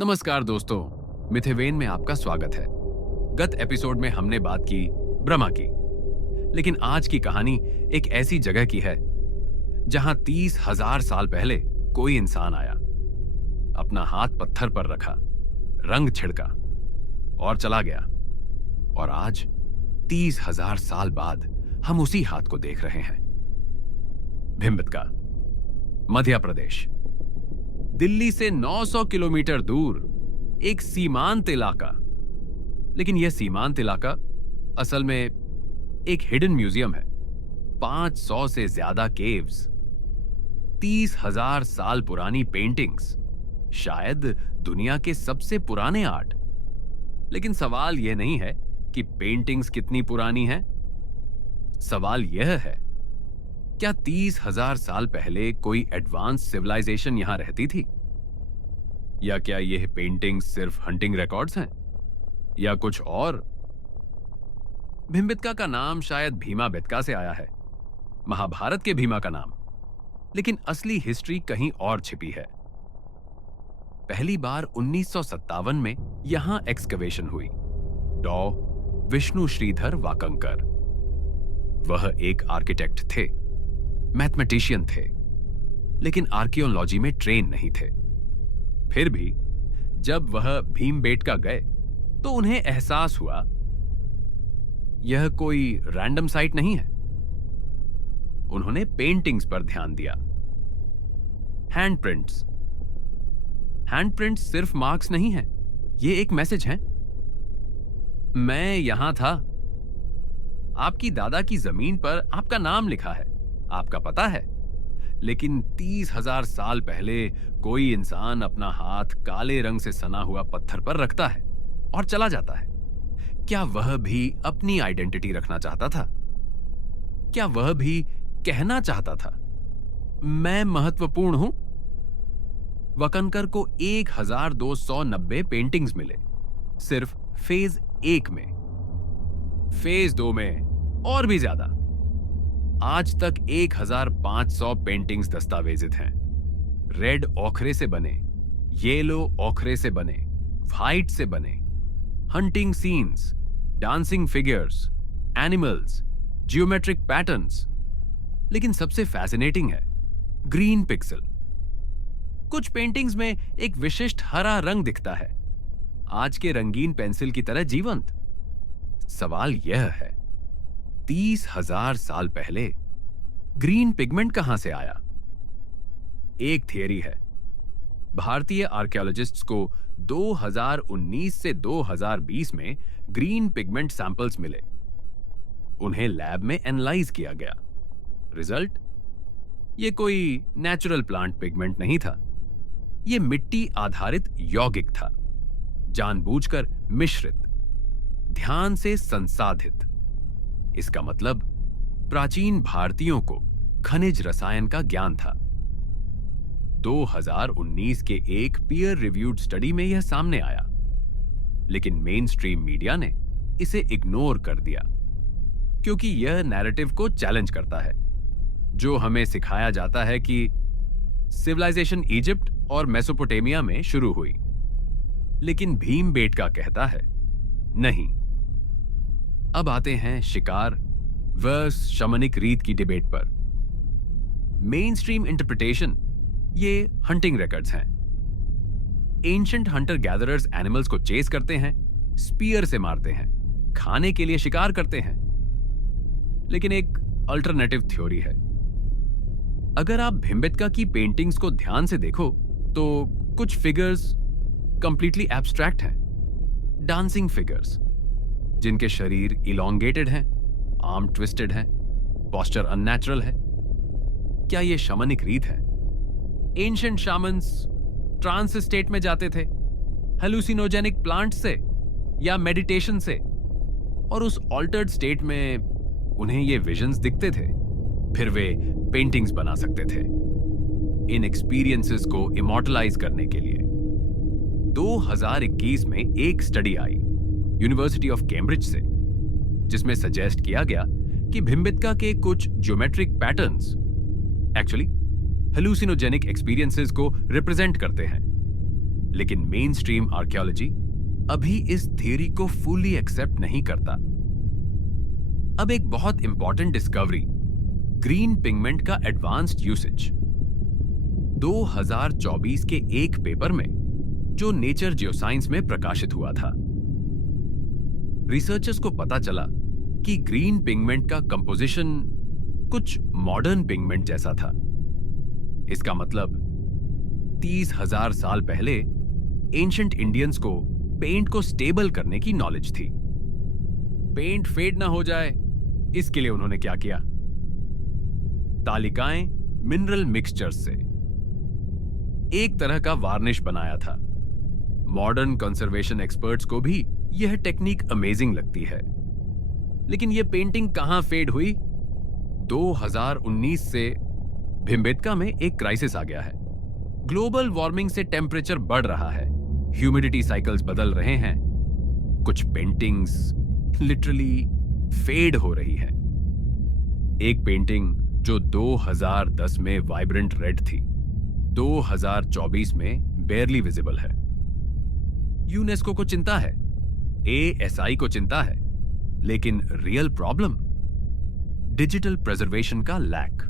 नमस्कार दोस्तों, मिथिवेन में आपका स्वागत है। गत एपिसोड में हमने बात की ब्रह्मा की, लेकिन आज की कहानी एक ऐसी जगह की है जहां 30,000 साल पहले कोई इंसान आया, अपना हाथ पत्थर पर रखा, रंग छिड़का और चला गया। और आज 30,000 साल बाद हम उसी हाथ को देख रहे हैं। भिमबेटका, मध्य प्रदेश। दिल्ली से 900 किलोमीटर दूर एक सीमांत इलाका। लेकिन यह सीमांत इलाका असल में एक हिडन म्यूजियम है। 500 से ज्यादा केव्स, 30,000 साल पुरानी पेंटिंग्स, शायद दुनिया के सबसे पुराने आर्ट। लेकिन सवाल यह नहीं है कि पेंटिंग्स कितनी पुरानी हैं। सवाल यह है, क्या 30,000 साल पहले कोई एडवांस सिविलाइजेशन यहां रहती थी? या क्या यह पेंटिंग्स सिर्फ हंटिंग रिकॉर्ड्स हैं या कुछ और? भिमबेटका का नाम शायद भीमा बेटका से आया है, महाभारत के भीमा का नाम। लेकिन असली हिस्ट्री कहीं और छिपी है। पहली बार 1957 में यहां एक्सकवेशन हुई। डॉ विष्णु श्रीधर वाकंकर। वह एक आर्किटेक्ट थे, मैथमेटिशियन थे, लेकिन आर्कियोलॉजी में ट्रेन नहीं थे। फिर भी जब वह भीमबेटका गए तो उन्हें एहसास हुआ यह कोई रैंडम साइट नहीं है। उन्होंने पेंटिंग्स पर ध्यान दिया। हैंडप्रिंट्स। हैंडप्रिंट्स सिर्फ मार्क्स नहीं है, ये एक मैसेज है। मैं यहां था, आपकी दादा की जमीन पर आपका नाम लिखा है, आपका पता है। लेकिन 30,000 साल पहले कोई इंसान अपना हाथ काले रंग से सना हुआ पत्थर पर रखता है और चला जाता है। क्या वह भी अपनी आइडेंटिटी रखना चाहता था? क्या वह भी कहना चाहता था, मैं महत्वपूर्ण हूं? वकनकर को 1290 पेंटिंग्स मिले, सिर्फ फेज 1 में। फेज 2 में और भी ज्यादा। आज तक 1500 पेंटिंग्स दस्तावेजित हैं। रेड ओखरे से बने, येलो ओखरे से बने, व्हाइट से बने, hunting scenes, dancing figures, animals, geometric patterns. लेकिन सबसे फैसिनेटिंग है ग्रीन पिक्सल। कुछ पेंटिंग्स में एक विशिष्ट हरा रंग दिखता है, आज के रंगीन पेंसिल की तरह जीवंत। सवाल यह है, 30,000 साल पहले ग्रीन पिगमेंट कहां से आया? एक थियरी है, भारतीय आर्कियोलॉजिस्ट्स को 2019 से 2020 में ग्रीन पिगमेंट सैंपल्स मिले। उन्हें लैब में एनालाइज किया गया। रिजल्ट? यह कोई नेचुरल प्लांट पिगमेंट नहीं था, यह मिट्टी आधारित यौगिक था, जानबूझकर मिश्रित, ध्यान से संसाधित। इसका मतलब प्राचीन भारतीयों को खनिज रसायन का ज्ञान था। 2019 के एक पीयर रिव्यूड स्टडी में यह सामने आया, लेकिन मेन स्ट्रीम मीडिया ने इसे इग्नोर कर दिया क्योंकि यह नैरेटिव को चैलेंज करता है, जो हमें सिखाया जाता है कि सिविलाइजेशन इजिप्ट और मेसोपोटामिया में शुरू हुई। लेकिन भीमबेटका कहता है नहीं। अब आते हैं शिकार वर्स शमनिक रीत की डिबेट पर। मेन स्ट्रीम इंटरप्रिटेशन, ये हंटिंग रिकॉर्ड्स हैं। एंशिएंट हंटर गैदरर्स एनिमल्स को चेस करते हैं, स्पीयर से मारते हैं, खाने के लिए शिकार करते हैं। लेकिन एक अल्टरनेटिव थ्योरी है। अगर आप भिमबेटका की पेंटिंग्स को ध्यान से देखो तो कुछ फिगर्स कंप्लीटली एब्स्ट्रैक्ट हैं। डांसिंग फिगर्स जिनके शरीर इलोंगेटेड हैं, आर्म ट्विस्टेड हैं, पोस्चर अननेचुरल है। क्या यह शमनिक रीत है? एंशिएंट शामन्स ट्रांस स्टेट में जाते थे, हेलुसिनोजेनिक प्लांट से या मेडिटेशन से, और उस ऑल्टर्ड स्टेट में उन्हें ये विजन्स दिखते थे, फिर वे पेंटिंग्स बना सकते थे इन एक्सपीरियंसेस को इमॉर्टलाइज करने के लिए। 2021 में एक study I university of Cambridge से, जिसमें सजेस्ट किया गया कि भिमबेटका के कुछ ज्योमेट्रिक पैटर्न्स एक्चुअली हेलुसिनोजेनिक एक्सपीरियंसेस को रिप्रेजेंट करते हैं। लेकिन मेन स्ट्रीम आर्कियोलॉजी अभी इस थ्योरी को फुली एक्सेप्ट नहीं करता। अब एक बहुत इंपॉर्टेंट डिस्कवरी, ग्रीन पिगमेंट का एडवांस्ड यूसेज। 2024 के एक पेपर में जो नेचर जियोसाइंस में प्रकाशित हुआ था, रिसर्चर्स को पता चला कि ग्रीन पिगमेंट का कंपोजिशन कुछ मॉडर्न पिगमेंट जैसा था। इसका मतलब 30,000 साल पहले एंशिएंट इंडियंस को पेंट को स्टेबल करने की नॉलेज थी। पेंट फेड ना हो जाए, इसके लिए उन्होंने क्या किया? तालिकाएं मिनरल मिक्सचर्स से एक तरह का वार्निश बनाया था। मॉडर्न कंजर्वेशन एक्सपर्ट्स को भी यह टेक्निक अमेजिंग लगती है। लेकिन यह पेंटिंग कहां फेड हुई? 2019 से भिम्बेटका में एक क्राइसिस आ गया है। ग्लोबल वार्मिंग से टेम्परेचर बढ़ रहा है, ह्यूमिडिटी साइकिल्स बदल रहे हैं, कुछ पेंटिंग्स लिटरली फेड हो रही है। एक पेंटिंग जो 2010 में वाइब्रेंट रेड थी, 2024 में बेयरली विजिबल है। यूनेस्को को चिंता है, एएसआई को चिंता है, लेकिन रियल प्रॉब्लम डिजिटल प्रिजर्वेशन का लैक।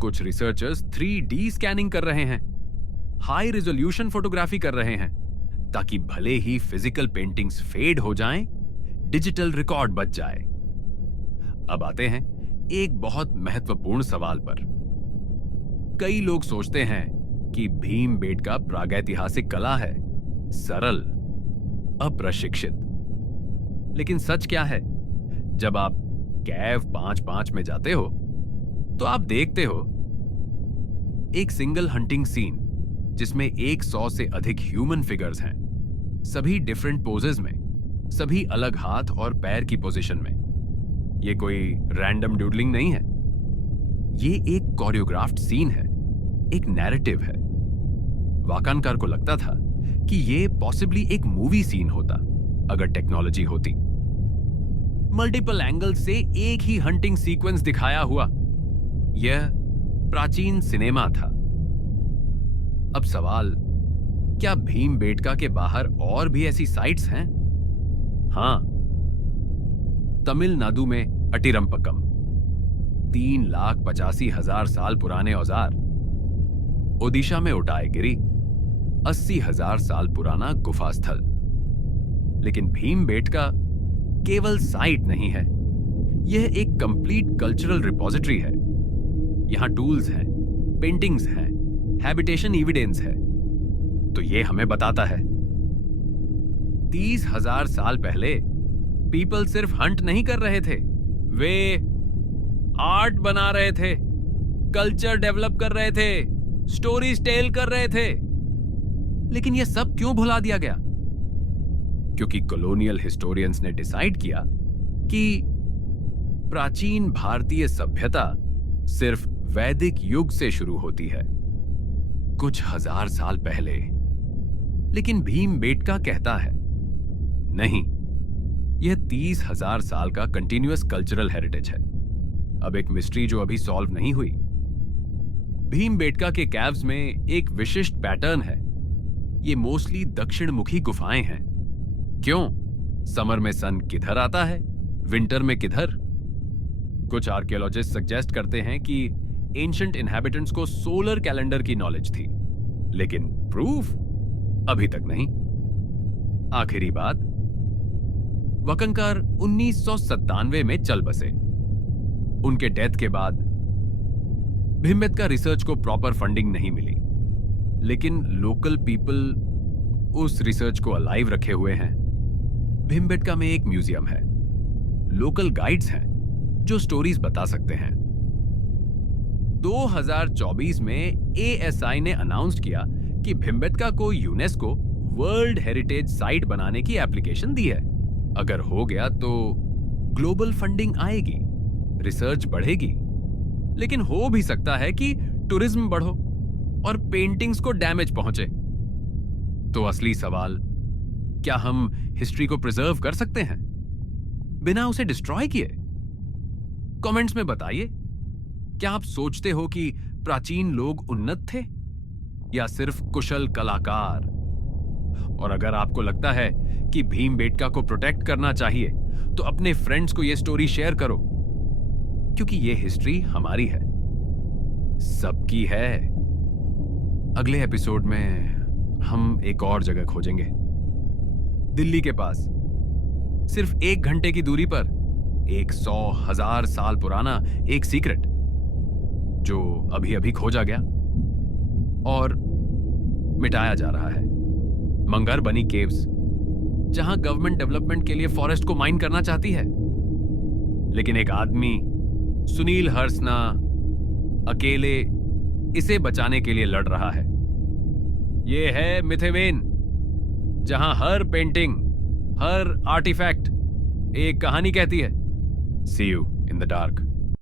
कुछ रिसर्चर्स 3D स्कैनिंग कर रहे हैं, हाई रिजोल्यूशन फोटोग्राफी कर रहे हैं, ताकि भले ही फिजिकल पेंटिंग्स फेड हो जाएं, डिजिटल रिकॉर्ड बच जाए। अब आते हैं एक बहुत महत्वपूर्ण सवाल पर। कई लोग सोचते हैं कि भीमबेटका प्रागैतिहासिक कला है, सरल, अप्रशिक्षित। लेकिन सच क्या है? जब आप कैव 5-5 में जाते हो तो आप देखते हो एक सिंगल हंटिंग सीन जिसमें 100 से अधिक ह्यूमन फिगर्स हैं, सभी डिफरेंट पोजेस में, सभी अलग हाथ और पैर की पोजीशन में। यह कोई रैंडम डूडलिंग नहीं है, यह एक कोरियोग्राफ्ड सीन है, एक नैरेटिव है। वाकानकार को लगता था कि यह पॉसिबली एक मूवी सीन होता अगर टेक्नोलॉजी होती। मल्टीपल एंगल से एक ही हंटिंग सीक्वेंस दिखाया हुआ, यह प्राचीन सिनेमा था। अब सवाल, क्या भीमबेटका के बाहर और भी ऐसी साइट्स हैं? हां, तमिलनाडु में अटिरम्पक्कम, 3,85,000 साल पुराने औजार। ओडिशा में उटायगिरी, 80,000 साल पुराना गुफा स्थल। लेकिन भीमबेटका केवल साइट नहीं है, यह एक कंप्लीट कल्चरल रिपोजिटरी है। यहां टूल्स हैं, पेंटिंग्स हैं, हैबिटेशन एविडेंस है। तो यह हमें बताता है 30,000 साल पहले पीपल सिर्फ हंट नहीं कर रहे थे, वे आर्ट बना रहे थे, कल्चर डेवलप कर रहे थे, स्टोरीज टेल कर रहे थे। लेकिन यह सब क्यों भुला दिया गया? क्योंकि कॉलोनियल हिस्टोरियंस ने डिसाइड किया कि प्राचीन भारतीय सभ्यता सिर्फ वैदिक युग से शुरू होती है, कुछ हजार साल पहले। लेकिन भीमबेटका कहता है नहीं, यह 30,000 साल का कंटिन्यूअस कल्चरल हेरिटेज है। अब एक मिस्ट्री जो अभी सॉल्व नहीं हुई। भीमबेटका के कैव्स में एक विशिष्ट पैटर्न है। ये मोस्टली दक्षिण मुखी गुफाएं हैं। क्यों? समर में सन किधर आता है, विंटर में किधर? कुछ आर्कियोलॉजिस्ट सजेस्ट करते हैं कि एंशिएंट इनहैबिटेंट्स को सोलर कैलेंडर की नॉलेज थी, लेकिन प्रूफ अभी तक नहीं। आखिरी बात, वकनकार 1997 में चल बसे। उनके डेथ के बाद भीमबेटका रिसर्च को प्रॉपर फंडिंग नहीं मिली, लेकिन लोकल पीपल उस रिसर्च को अलाइव रखे हुए हैं। भीमबेटका में एक म्यूजियम है, लोकल गाइड्स हैं जो स्टोरीज बता सकते हैं। 2024 में एएसआई ने अनाउंस किया कि भीमबेटका को यूनेस्को वर्ल्ड हेरिटेज साइट बनाने की एप्लीकेशन दी है। अगर हो गया तो ग्लोबल फंडिंग आएगी, रिसर्च बढ़ेगी। लेकिन हो भी सकता है कि टूरिज्म बढ़ो और पेंटिंग्स को डैमेज पहुंचे। तो असली सवाल, क्या हम हिस्ट्री को प्रिजर्व कर सकते हैं बिना उसे डिस्ट्रॉय किए? कमेंट्स में बताइए, क्या आप सोचते हो कि प्राचीन लोग उन्नत थे या सिर्फ कुशल कलाकार और अगर आपको लगता है कि भीमबेटका को प्रोटेक्ट करना चाहिए, तो अपने फ्रेंड्स को यह स्टोरी शेयर करो, क्योंकि यह हिस्ट्री हमारी है, सबकी है। अगले एपिसोड में हम एक और जगह खोजेंगे, दिल्ली के पास, सिर्फ 1 घंटे की दूरी पर, एक 100,000 साल पुराना एक सीक्रेट जो अभी अभी खोजा गया और मिटाया जा रहा है। मंगर बनी केव्स, जहां गवर्नमेंट डेवलपमेंट के लिए फॉरेस्ट को माइन करना चाहती है, लेकिन एक आदमी, सुनील हर्सना, अकेले इसे बचाने के लिए लड़ रहा है। यह है मिथिवेन, जहां हर पेंटिंग, हर आर्टिफैक्ट एक कहानी कहती है। सी यू इन द डार्क।